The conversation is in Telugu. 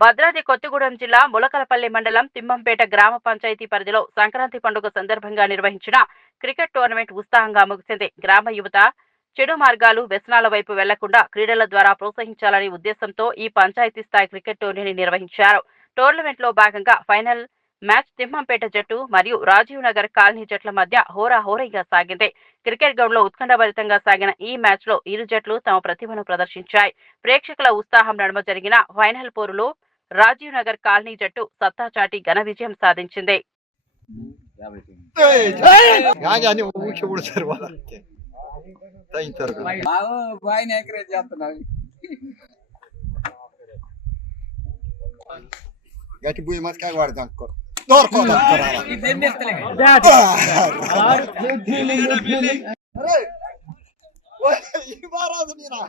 భద్రాద్రి కొత్తగూడెం జిల్లా ములకలపల్లి మండలం తిమ్మంపేట గ్రామ పంచాయతీ పరిధిలో సంక్రాంతి పండుగ సందర్భంగా నిర్వహించిన క్రికెట్ టోర్నమెంట్ ఉత్సాహంగా ముగిసింది. గ్రామ యువత చెడు మార్గాలు, వ్యసనాల వైపు వెళ్లకుండా క్రీడల ద్వారా ప్రోత్సహించాలనే ఉద్దేశంతో ఈ పంచాయతీ స్థాయి క్రికెట్ టోర్నీని నిర్వహించారు. టోర్నమెంట్లో భాగంగా ఫైనల్ మ్యాచ్ తిమ్మంపేట జట్టు మరియు రాజీవ్ నగర్ కాలనీ జట్ల మధ్య హోరాహోరీగా సాగింది. క్రికెట్ గ్రౌండ్లో ఉత్కంఠభరితంగా సాగిన ఈ మ్యాచ్లో ఇరు జట్లు తమ ప్రతిభను ప్రదర్శించాయి. ప్రేక్షకుల ఉత్సాహం నడుమ జరిగిన ఫైనల్ పోరులో రాజీవ్ నగర్ కాలనీ జట్టు సత్తా చాటి ఘన విజయం సాధించింది. Gati buy mas काय वाढ कर दर को दर करा अरे ओए ये मारा नहीं ना